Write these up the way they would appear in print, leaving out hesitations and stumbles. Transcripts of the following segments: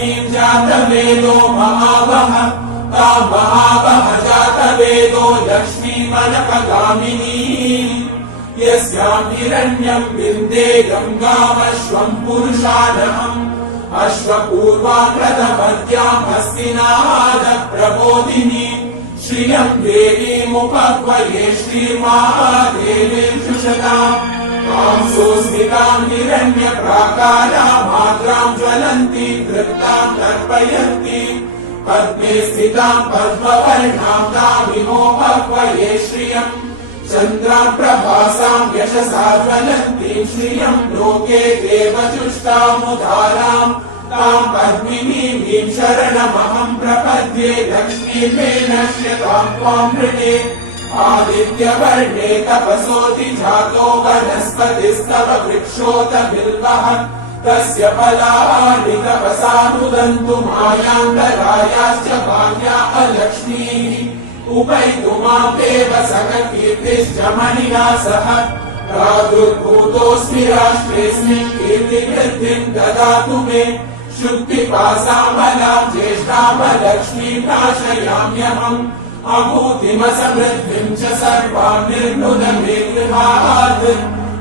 लक्ष्मीं जातवेदो महावः तां महावः जातवेदो लक्ष्मीमनपगामिनीम् यस्यां हिरण्यं विन्देयं गामश्वं पुरुषानहम् अश्वपूर्वां रथमद्यां हस्तिनाद प्रबोधिनी श्रियं देवीमुपह्वये श्रीर्महादेवीं शुषताम् तां सुस्मितां हिरण्यप्राकारां माद्रां ज्वलन्तीं तृप्तां तर्पयन्तीं पद्मे स्थितां पद्मवर्णां तामिमोपह्वये श्रियम् चन्द्रां प्रभासां यशसा ज्वलन्तीं श्रियं लोके देवजुष्टामुदारां तां पद्मिनीं शरणमहं प्रपद्ये लक्ष्मीं मे नश्यतां त्वां मृणे आदित्यवर्णे तपसोऽधि जातो वनस्पतिस्तव वृक्षोत बिल्वः तस्य फलानि तपसानुदन्तु मायान्तरायाश्च भार्या अलक्ष्मीः उपैतुमां देव सककीर्तिश्च मणिना सह प्रादुर्भूतोऽस्मि राष्ट्रेऽस्मिन् कीर्तिवृद्धिं ददातु मे शुक्तिपासामलां ज्येष्ठामलक्ष्मीं नाशयाम्यहम् अभूतिमसमृद्धिं च सर्वां निर्नुद मे गृहात्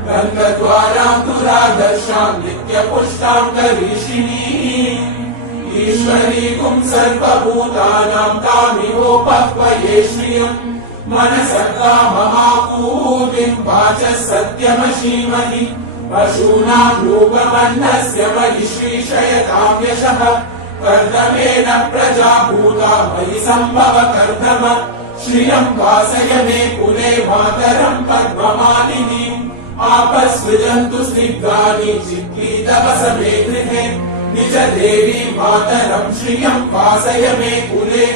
रङ्गद्वारां दुरादर्शां नित्यपुष्टां करीषिणीम् ईश्वरीकुं सर्वभूतानां तामिहोपह्वये श्रियम् मनसः महापूतिं वाचः सत्यमशीमहि पशूनां रूपमन्नस्य मयि श्रीशयतां यशः कर्दमेन प्रजा भूता मयि सम्भव कर्दम श्रियं वासय मे कुले मातरं पद्ममालिनीम् आपस्सृजन्तु स्निग्धानि चित्पीतवस मे गृहे निज देवी मातरं श्रियं वासय मे कुले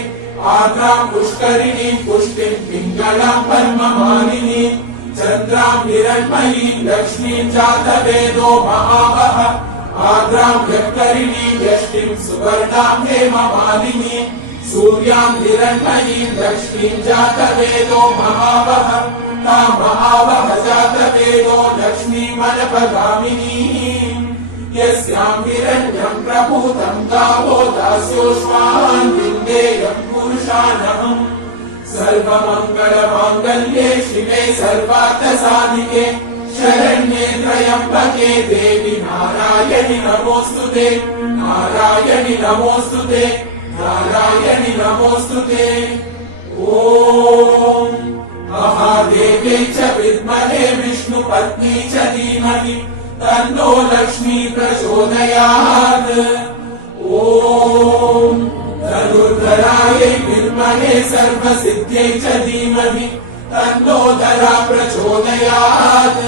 आर्द्रां पुष्करिणीं पुष्टिं पिङ्गलां पद्ममालिनीं चन्द्रां हिरण्मयीं लक्ष्मीं जातवेदो महावः आर्द्रां व्यक्करिणीं यष्टिं सुवर्णां हेममालिनीं सूर्यां हिरण्मयीं लक्ष्मीं जातवेदो महावः तां महावः जातवेदो लक्ष्मीमनपगामिनीम् यस्यां हिरण्यं प्रभूतं गावो दास्योष्मान् विन्देयं पुरुषानहम् सर्वमङ्गलमाङ्गल्ये शिवे सर्वार्थसाधिके शरण्ये त्र्यम्बके देवी नारायणि नमोऽस्तुते नारायणि नमोऽस्तुते नारायणि नमोऽस्तुते ॐ महादेव्यै च विद्महे विष्णुपत्नी च धीमहि तन्नो लक्ष्मी प्रचोदयात् ॐ धनुर्धरायै विद्महे सर्वसिद्ध्यै च धीमहि तन्नो धरा प्रचोदयात्।